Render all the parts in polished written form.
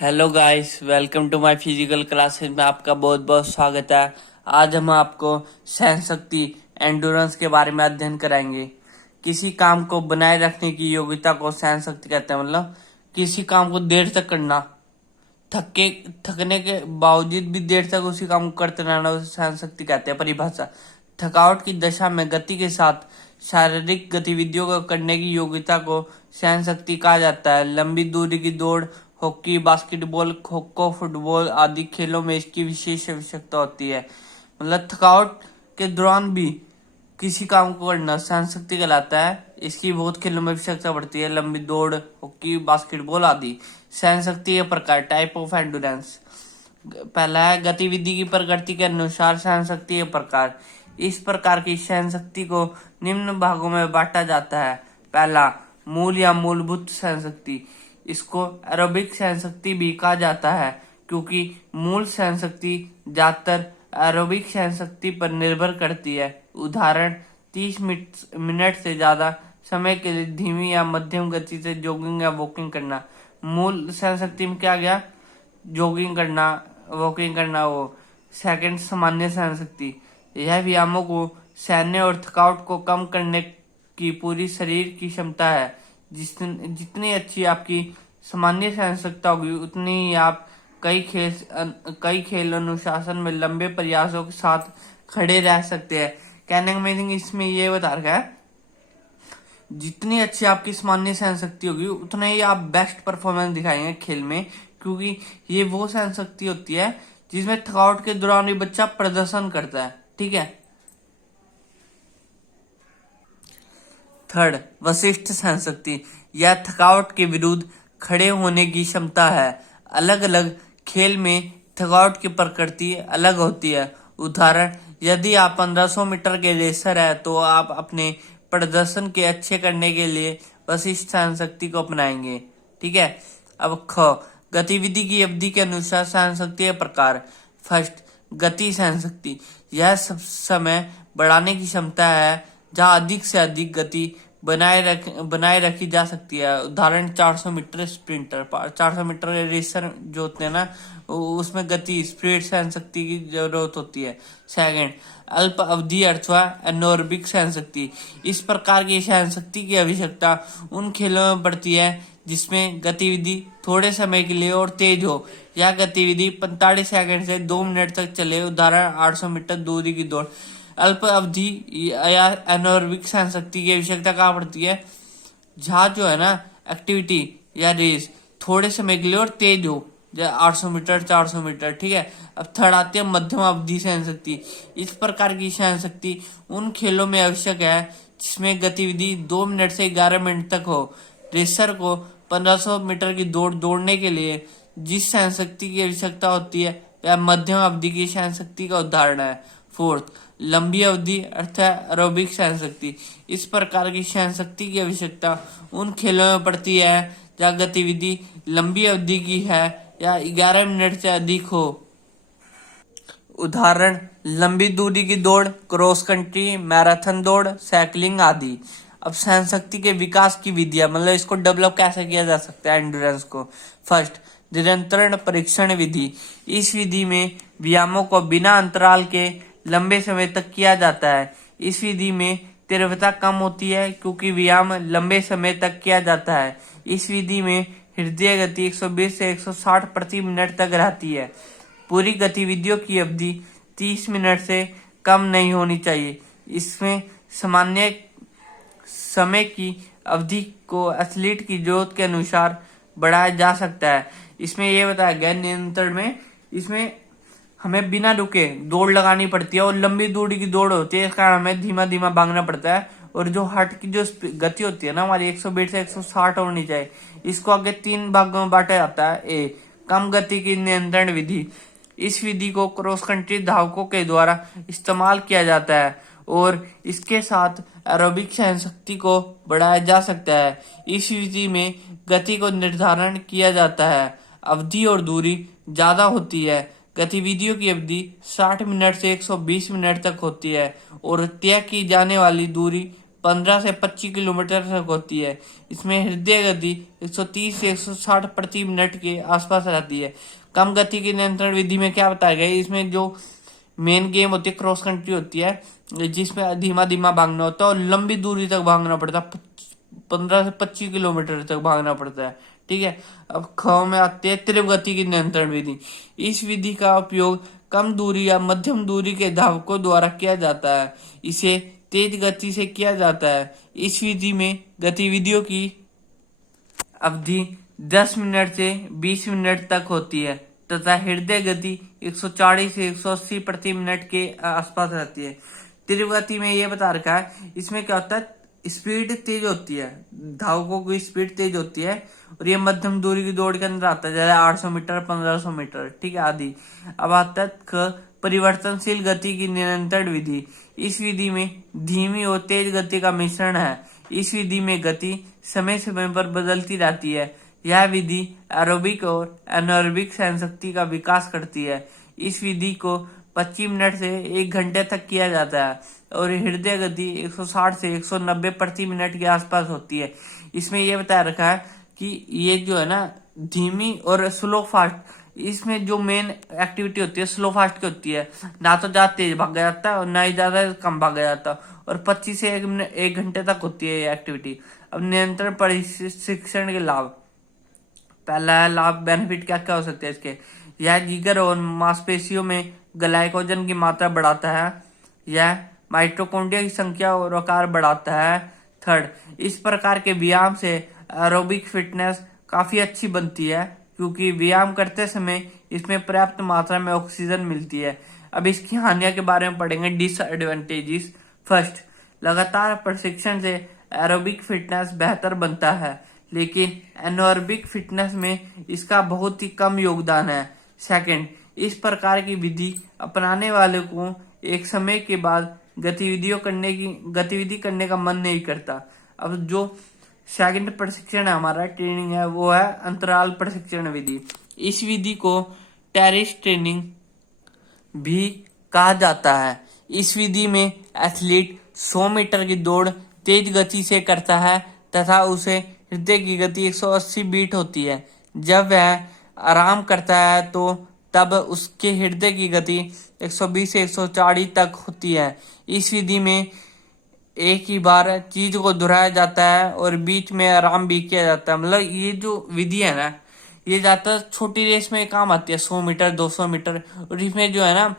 Hello guys, welcome to my physical classes में आपका बहुत बहुत स्वागत है। आज हम आपको सहन शक्ति एंडोरेंस के बारे में अध्ययन कराएंगे। किसी काम को बनाए रखने की योग्यता को सहन शक्ति कहते हैं। मतलब किसी काम को देर तक करना, थकने के बावजूद भी देर तक उसी काम को करते रहना, उसे सहन शक्ति कहते हैं। परिभाषा: थकावट की दशा में गति के साथ शारीरिक गतिविधियों को करने की योग्यता को सहन शक्ति कहा जाता है। लंबी दूरी की दौड़, hockey, basketball, kho kho, football आदि खेलों में इसकी विशेष आवश्यकता होती है। मतलब थकावट के दौरान भी किसी काम को करना सहन शक्ति कहलाता है। इसकी बहुत खेलों में आवश्यकता पड़ती है, लंबी दौड़, हॉकी, बास्केटबॉल आदि। सहन शक्ति के प्रकार: टाइप ऑफ एंडोरेंस। पहला है गतिविधि की प्रकृति के अनुसार सहन शक्ति के प्रकार। इस प्रकार की सहन शक्ति को निम्न भागों में बांटा जाता है। पहला, मूल या मूलभूत सहन शक्ति। इसको एरोबिक सहन शक्ति भी कहा जाता है, क्योंकि मूल सहन शक्ति ज्यादातर एरोबिक सहन शक्ति पर निर्भर करती है। उदाहरण: 30 मिनट से ज्यादा समय के लिए धीमी या मध्यम गति से जॉगिंग या वॉकिंग करना। मूल सहन शक्ति में क्या गया? जॉगिंग करना, वॉकिंग करना। वो सेकंड, सामान्य सहन शक्ति। यह व्यायामों को सहने और थकावट को कम करने की पूरी शरीर की क्षमता है। जितनी अच्छी आपकी सामान्य सहन क्षमता होगी, उतनी ही आप कई खेल अनुशासन में लंबे प्रयासों के साथ खड़े रह सकते हैं। कहने का मीनिंग इसमें ये बता रखा है, जितनी अच्छी आपकी सामान्य सहन शक्ति होगी, उतना ही आप बेस्ट परफॉर्मेंस दिखाएंगे खेल में, क्योंकि ये वो सहन शक्ति होती है जिसमें थकावट के दौरान भी बच्चा प्रदर्शन करता है। ठीक है। थर्ड, वशिष्ठ सहन शक्ति। यह थकावट के विरुद्ध खड़े होने की क्षमता है। अलग अलग खेल में थकावट की प्रकृति अलग होती है। उदाहरण: यदि आप 1500 मीटर के रेसर है, तो आप अपने प्रदर्शन के अच्छे करने के लिए वशिष्ठ सहन शक्ति को अपनाएंगे। ठीक है। अब ख, गतिविधि की अवधि के अनुसार सहन शक्ति के प्रकार। फर्स्ट, गति सहन शक्ति। यह समय बढ़ाने की क्षमता है, जहाँ अधिक से अधिक गति बनाए रखी जा सकती है। उदाहरण: 400 मीटर स्प्रिंटर, 400 मीटर रेसर जो होते हैं ना, उसमें गति, स्पीड सहन शक्ति की जरूरत होती है। सेकंड, अल्प अवधि अथवा एनोर्बिक सहन शक्ति। इस प्रकार की सहन शक्ति की आवश्यकता उन खेलों में पड़ती है जिसमें गतिविधि थोड़े समय के लिए और तेज हो। यह गतिविधि 45 सेकंड से 2 मिनट तक चले। उदाहरण: 800 मीटर दूरी की दौड़। अल्प अवधि या एनोर्बिक सहन शक्ति की आवश्यकता कहाँ पड़ती है? जहाँ जो है ना, एक्टिविटी या रेस थोड़े समय के लिए और तेज हो, जैसे 800 मीटर, 400 मीटर। ठीक है। अब थर्ड आती है मध्यम अवधि सहन शक्ति। इस प्रकार की सहन शक्ति उन खेलों में आवश्यक है जिसमें गतिविधि 2 मिनट से 11 मिनट तक हो। रेसर को 1500 मीटर की दौड़ दौड़ने के लिए जिस सहन शक्ति की आवश्यकता होती है, वह मध्यम अवधि की सहन शक्ति का उदाहरण है। फोर्थ, लंबी अवधि अर्थात एरोबिक सहन शक्ति। इस प्रकार की सहन शक्ति की आवश्यकता उन खेलों में पड़ती है जहाँ गतिविधि लंबी अवधि की है या 11 मिनट से अधिक हो। उदाहरण: लंबी दूरी की दौड़, क्रॉस कंट्री, मैराथन दौड़, साइकिलिंग आदि। अब सहन शक्ति के विकास की विधियां, मतलब इसको डेवलप कैसे किया जा सकता है एंड्योरेंस को। फर्स्ट, निरंतर परीक्षण विधि। इस विधि में व्यायामों को बिना अंतराल के लंबे समय तक किया जाता है। इस विधि में तीव्रता कम होती है, क्योंकि व्यायाम लंबे समय तक किया जाता है। इस विधि में हृदय गति 120 से 160 प्रति मिनट तक रहती है। पूरी गतिविधियों की अवधि 30 मिनट से कम नहीं होनी चाहिए। इसमें सामान्य समय की अवधि को एथलीट की जरूरत के अनुसार बढ़ाया जा सकता है। इसमें यह बताया गया, नियंत्रण में इसमें हमें बिना रुके दौड़ लगानी पड़ती है और लंबी दूरी की दौड़ होती है, इस कारण हमें धीमा धीमा भागना पड़ता है। और जो हार्ट की जो गति होती है ना हमारी, 120 से 160 होनी चाहिए। इसको आगे 3 भागों में बांटा जाता है। ए, कम गति की नियंत्रण विधि। इस विधि को क्रॉस कंट्री धावकों के द्वारा इस्तेमाल किया जाता है और इसके साथ एरोबिक सहन शक्ति को बढ़ाया जा सकता है। इस विधि में गति को निर्धारण किया जाता है, अवधि और दूरी ज्यादा होती है। गतिविधियों की अवधि 60 मिनट से 120 मिनट तक होती है और तय की जाने वाली दूरी 15 से 25 किलोमीटर तक होती है। इसमें हृदय गति 130 से 160 प्रति मिनट के आसपास रहती है। कम गति की नियंत्रण विधि में क्या बताया गया है, इसमें जो मेन गेम होती है क्रॉस कंट्री होती है, जिसमें धीमा धीमा भागना होता है और लंबी दूरी तक भागना पड़ता है, 15 से 25 किलोमीटर तक भागना पड़ता है। ठीक है। अब ख में आते हैं तीव्र गति की नियंत्रण विधि। इस विधि का उपयोग कम दूरी या मध्यम दूरी के धावकों द्वारा किया जाता है। इसे तेज गति से किया जाता है। इस विधि में गतिविधियों की अवधि 10 मिनट से 20 मिनट तक होती है तथा हृदय गति 140 से 180 प्रति मिनट के आसपास रहती है। तीव्र गति में ये बता रखा है, इसमें क्या होता है, स्पीड तेज होती है, धावकों की स्पीड तेज होती है और ये मध्यम दूरी की दौड़ के अंदर आता है, जैसे 800 मीटर 1500 मीटर, ठीक है, आदि। अब आता है परिवर्तनशील गति की निरंतर विधि। इस विधि में धीमी और तेज गति का मिश्रण है। इस विधि में गति समय समय पर बदलती रहती है। यह विधि एरोबिक और एनारोबिक सहनशक्ति का विकास करती है। इस विधि को 25 मिनट से 1 घंटे तक किया जाता है और हृदय गति 160 से 190 प्रति मिनट के आसपास होती है। इसमें यह बताया रखा है कि ये जो है ना धीमी और स्लो फास्ट, इसमें जो मेन एक्टिविटी होती है स्लो फास्ट की होती है, ना तो ज्यादा तेज भागा जाता है और ना ही ज्यादा कम भागा जाता है, और 25 से 1 घंटे तक होती है ये एक्टिविटी। अब नियंत्रण प्रशिक्षण के लाभ। पहला लाभ बेनिफिट क्या क्या हो सकते हैं इसके, यह जिगर और मांसपेशियों में ग्लाइकोजन की मात्रा बढ़ाता है। यह माइटोकॉन्ड्रिया की संख्या और आकार बढ़ाता है। थर्ड, इस प्रकार के व्यायाम से एरोबिक फिटनेस काफी अच्छी बनती है क्योंकि व्यायाम करते समय इसमें पर्याप्त मात्रा में ऑक्सीजन मिलती है। अब इसकी हानियों के बारे में पढ़ेंगे, डिसएडवांटेजेस। फर्स्ट, लगातार प्रशिक्षण से एरोबिक फिटनेस बेहतर बनता है लेकिन एनारोबिक फिटनेस में इसका बहुत ही कम योगदान है। सेकंड, इस प्रकार की विधि अपनाने वाले को एक समय के बाद गतिविधि करने का मन नहीं करता। अब जो सेकंड प्रशिक्षण है हमारा ट्रेनिंग है वो है अंतराल प्रशिक्षण विधि। इस विधि को टेरिस ट्रेनिंग भी कहा जाता है। इस विधि में एथलीट 100 मीटर की दौड़ तेज गति से करता है तथा उसे हृदय की गति 180 बीट होती है। जब वह आराम करता है तो तब उसके हृदय की गति 120 से 140 तक होती है। इस विधि में एक ही बार चीज को दोहराया जाता है और बीच में आराम भी किया जाता है। मतलब ये जो विधि है ना, ये ज्यादातर छोटी रेस में काम आती है, 100 मीटर 200 मीटर, और इसमें जो है ना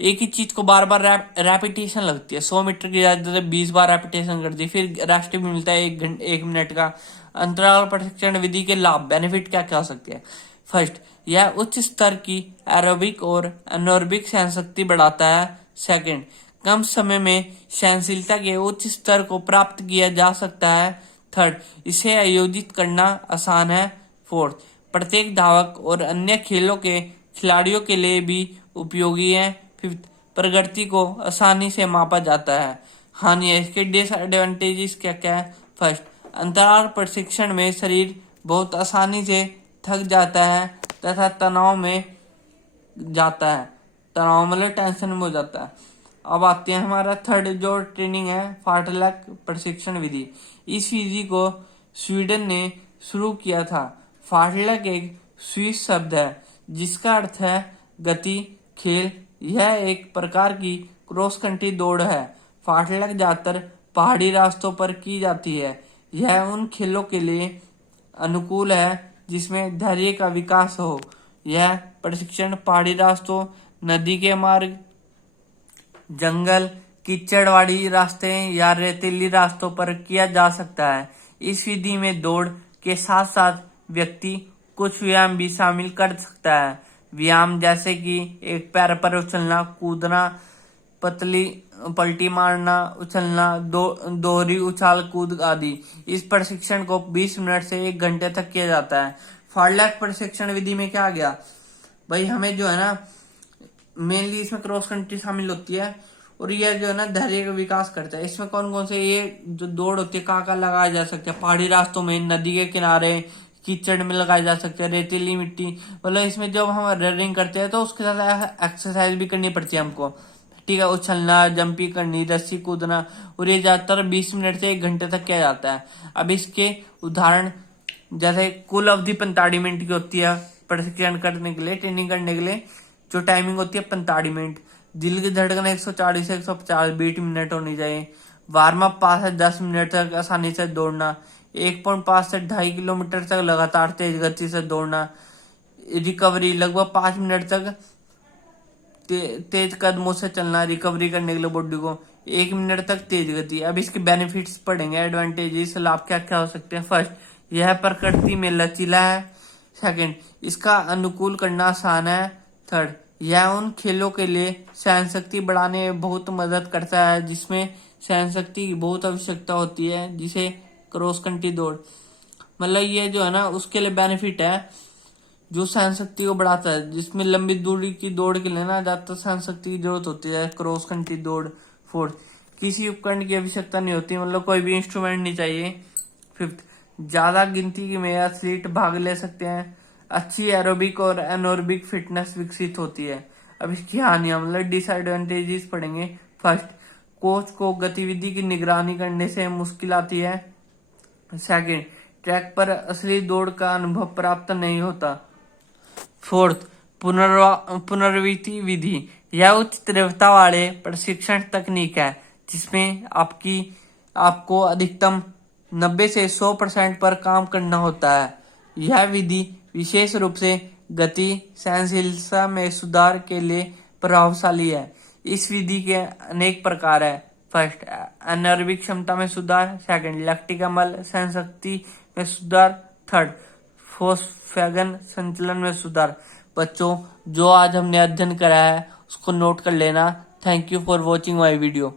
एक ही चीज को बार बार रेपिटेशन लगती है। 100 मीटर की ज्यादा 20 बार रेपिटेशन करती है, फिर राष्ट्रीय भी मिलता है 1 मिनट का। अंतराल प्रशिक्षण विधि के लाभ बेनिफिट क्या क्या हो सकते हैं। फर्स्ट, यह उच्च स्तर की एरोबिक और एनारोबिक सहनशक्ति बढ़ाता है। सेकंड, कम समय में सहनशीलता के उच्च स्तर को प्राप्त किया जा सकता है। थर्ड, इसे आयोजित करना आसान है। फोर्थ, प्रत्येक धावक और अन्य खेलों के खिलाड़ियों के लिए भी उपयोगी है। फिफ्थ, प्रगति को आसानी से मापा जाता है। हानि है इसके डिसएडवांटेजेस क्या क्या है। फर्स्ट, अंतराल प्रशिक्षण में शरीर बहुत आसानी से थक जाता है तथा तनाव में जाता है, तनाव मतलब टेंशन में हो जाता है। अब आते हैं हमारा थर्ड जो ट्रेनिंग है, फार्टलैक प्रशिक्षण विधि। इस विधि को स्वीडन ने शुरू किया था। फार्टलैक एक स्विस शब्द है जिसका अर्थ है गति, खेल। यह एक प्रकार की क्रॉस कंट्री दौड़ है। फार्टलैक ज्यादातर पहाड़ी रास्तों पर की जाती है। यह उन खेलों के लिए अनुकूल है जिसमें धैर्य का विकास हो। यह प्रशिक्षण पहाड़ी रास्तों, नदी के मार्ग, जंगल, कीचड़वाड़ी रास्ते या रेतीली रास्तों पर किया जा सकता है। इस विधि में दौड़ के साथ साथ व्यक्ति कुछ व्यायाम भी शामिल कर सकता है। व्यायाम जैसे कि एक पैर पर उछलना, कूदना, पलटी मारना, उछलना, दोहरी उछाल कूद आदि। इस प्रशिक्षण को 20 मिनट से 1 घंटे तक किया जाता है। फार्टलैक प्रशिक्षण विधि में क्या आ गया भाई, हमें जो है ना मेनली इसमें क्रॉस कंट्री शामिल होती है और ये जो है ना धैर्य का विकास करता है। इसमें कौन कौन से ये जो दौड़ होती है कहाँ लगाया जा सकता है, पहाड़ी रास्तों में, नदी के किनारे, कीचड़ में लगाए जा सकते हैं, रेतीली मिट्टी। मतलब इसमें जब हम रनिंग करते हैं तो उसके साथ एक्सरसाइज भी करनी पड़ती है हमको। ठीक है, उछलना, जंपिंग करनी, रस्सी कूदना, और ये ज्यादातर 20 मिनट से 1 घंटे तक किया जाता है। अब इसके उदाहरण जैसे कुल अवधि 45 मिनट की होती है प्रशिक्षण करने के लिए, ट्रेनिंग करने के लिए जो टाइमिंग होती है 45 मिनट। दिल की धड़कन 140 से 150 बीट मिनट होनी चाहिए। वार्म अप 5 से 10 मिनट तक आसानी से दौड़ना। 1.5 से 2.5 किलोमीटर तक लगातार तेज गति से दौड़ना। रिकवरी लगभग 5 मिनट तक तेज कदमों से चलना, रिकवरी करने के लिए बॉडी को। 1 मिनट तक तेज गति। अब इसके बेनिफिट्स पढ़ेंगे, एडवांटेजेस, लाभ क्या क्या हो सकते हैं। फर्स्ट, यह प्रकृति में लचीला है। सेकंड, इसका अनुकूल करना आसान है। थर्ड, यह उन खेलों के लिए सहन शक्ति बढ़ाने में बहुत मदद करता है जिसमें सहन शक्ति की बहुत आवश्यकता होती है, जिसे क्रॉस कंट्री दौड़, मतलब ये जो है ना उसके लिए बेनिफिट है जो सहन शक्ति को बढ़ाता है, जिसमें लंबी दूरी की दौड़ के लिए ना ज्यादातर सहन शक्ति की जरूरत होती है, क्रॉस कंट्री दौड़। फोर्थ, किसी उपकरण की आवश्यकता नहीं होती, मतलब कोई भी इंस्ट्रूमेंट नहीं चाहिए। फिफ्थ, ज्यादा गिनती में एथलीट भाग ले सकते हैं। अच्छी एरोबिक और एनोरबिक फिटनेस विकसित होती है। अब इसकी हानियां, मतलब डिसएडवांटेजेस पढ़ेंगे। फर्स्ट, कोच को गतिविधि की निगरानी करने से मुश्किल आती है। सेकंड, ट्रैक पर असली दौड़ का अनुभव प्राप्त नहीं होता। फोर्थ, पुनरावृत्ति विधि, यह उच्च तीव्रता वाले प्रशिक्षण तकनीक है जिसमें आपको अधिकतम 90 से 100% पर काम करना होता है। यह विधि विशेष रूप से गति सहनशीलता में सुधार के लिए प्रभावशाली है। इस विधि के अनेक प्रकार है। फर्स्ट, एनारोबिक क्षमता में सुधार। सेकंड, लैक्टिक अम्ल सहन शक्ति में सुधार। थर्ड, फोस्फेगन संचलन में सुधार। बच्चों, जो आज हमने अध्ययन करा है उसको नोट कर लेना। Thank you for watching my video.